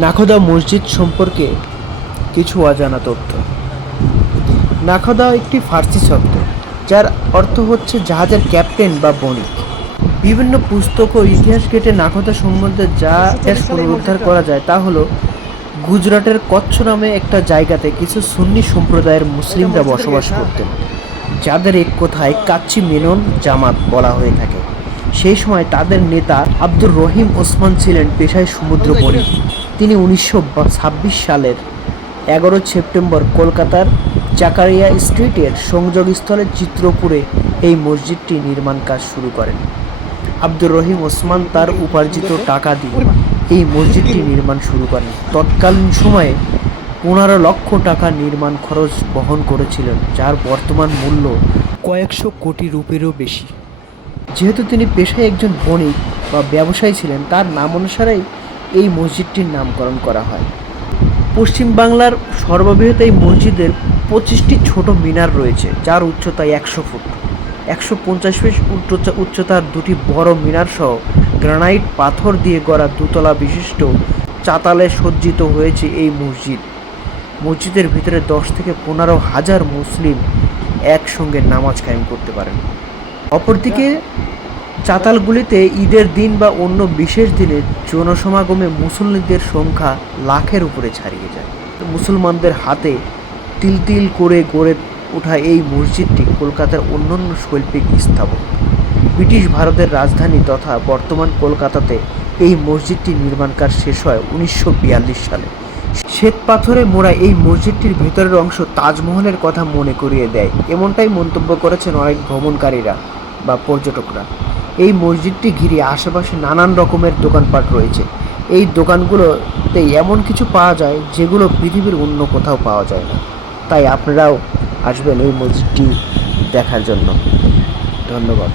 নাখোদা মসজিদ সম্পর্কে কিছু অজানা তথ্য। নাখোদা একটি ফার্সি শব্দ যার অর্থ হচ্ছে জাহাজের ক্যাপ্টেন বা বণিক। বিভিন্ন পুস্তক ও ইতিহাস ঘেঁটে নাখোদা সম্বন্ধে যা পুনরুদ্ধার করা যায় তা হলো গুজরাটের কচ্ছ নামে একটা জায়গাতে কিছু সুন্নি সম্প্রদায়ের মুসলিমরা বসবাস করতেন, যাদের এক কথায় কাচ্চি মেনন জামাত বলা হয়ে থাকে। সেই সময় তাদের নেতা আব্দুর রহিম ওসমান ছিলেন পেশায় সমুদ্র বণিক। তিনি 1926 সালের 11 সেপ্টেম্বর কলকাতার জাকারিয়া স্ট্রিটের সংযোগস্থলে চিত্রপুরে এই মসজিদটি নির্মাণ কাজ শুরু করেন। আব্দুর রহিম ওসমান তার উপার্জিত টাকা দিয়ে এই মসজিদটি নির্মাণ শুরু করেন। তৎকালীন সময়ে 15 লক্ষ টাকা নির্মাণ খরচ বহন করেছিলেন, যার বর্তমান মূল্য কয়েকশো কোটি রুপিরও বেশি। যেহেতু তিনি পেশায় একজন বণিক বা ব্যবসায়ী ছিলেন, তার নাম অনুসারেই এই মসজিদটির নামকরণ করা হয়। পশ্চিম বাংলার সর্ববৃহৎ এই মসজিদের 25টি ছোট মিনার রয়েছে, যার উচ্চতা 100 ফুট। 150 ফিট উচ্চতার দুটি বড় মিনার সহ গ্রানাইট পাথর দিয়ে গড়া দুতলা বিশিষ্ট চাতালে সজ্জিত হয়েছে এই মসজিদ। মসজিদের ভিতরে 10 থেকে 15 হাজার মুসলিম একসঙ্গে নামাজ কায়েম করতে পারেন। অপরদিকে চাতালগুলিতে ঈদের দিন বা অন্য বিশেষ দিনে জনসমাগমে মুসল্লিদের সংখ্যা লাখের উপরে ছাড়িয়ে যায়। মুসলমানদের হাতে তিল তিল করে গড়ে ওঠা এই মসজিদটি কলকাতার অন্যান্য শৈল্পিক স্থাপত্য। ব্রিটিশ ভারতের রাজধানী তথা বর্তমান কলকাতাতে এই মসজিদটি নির্মাণ কাজ শেষ হয় 1942 সালে। শ্বেত পাথরে মোড়া এই মসজিদটির ভেতরের অংশ তাজমহলের কথা মনে করিয়ে দেয়, এমনটাই মন্তব্য করেছেন অনেক ভ্রমণকারীরা বা পর্যটকরা। এই মসজিদটি ঘিরে আশেপাশে নানান রকমের দোকানপাট রয়েছে। এই দোকানগুলোতে এমন কিছু পাওয়া যায় যেগুলো পৃথিবীর অন্য কোথাও পাওয়া যায় না। তাই আপনারাও আসবেন এই মসজিদটি দেখার জন্য। ধন্যবাদ।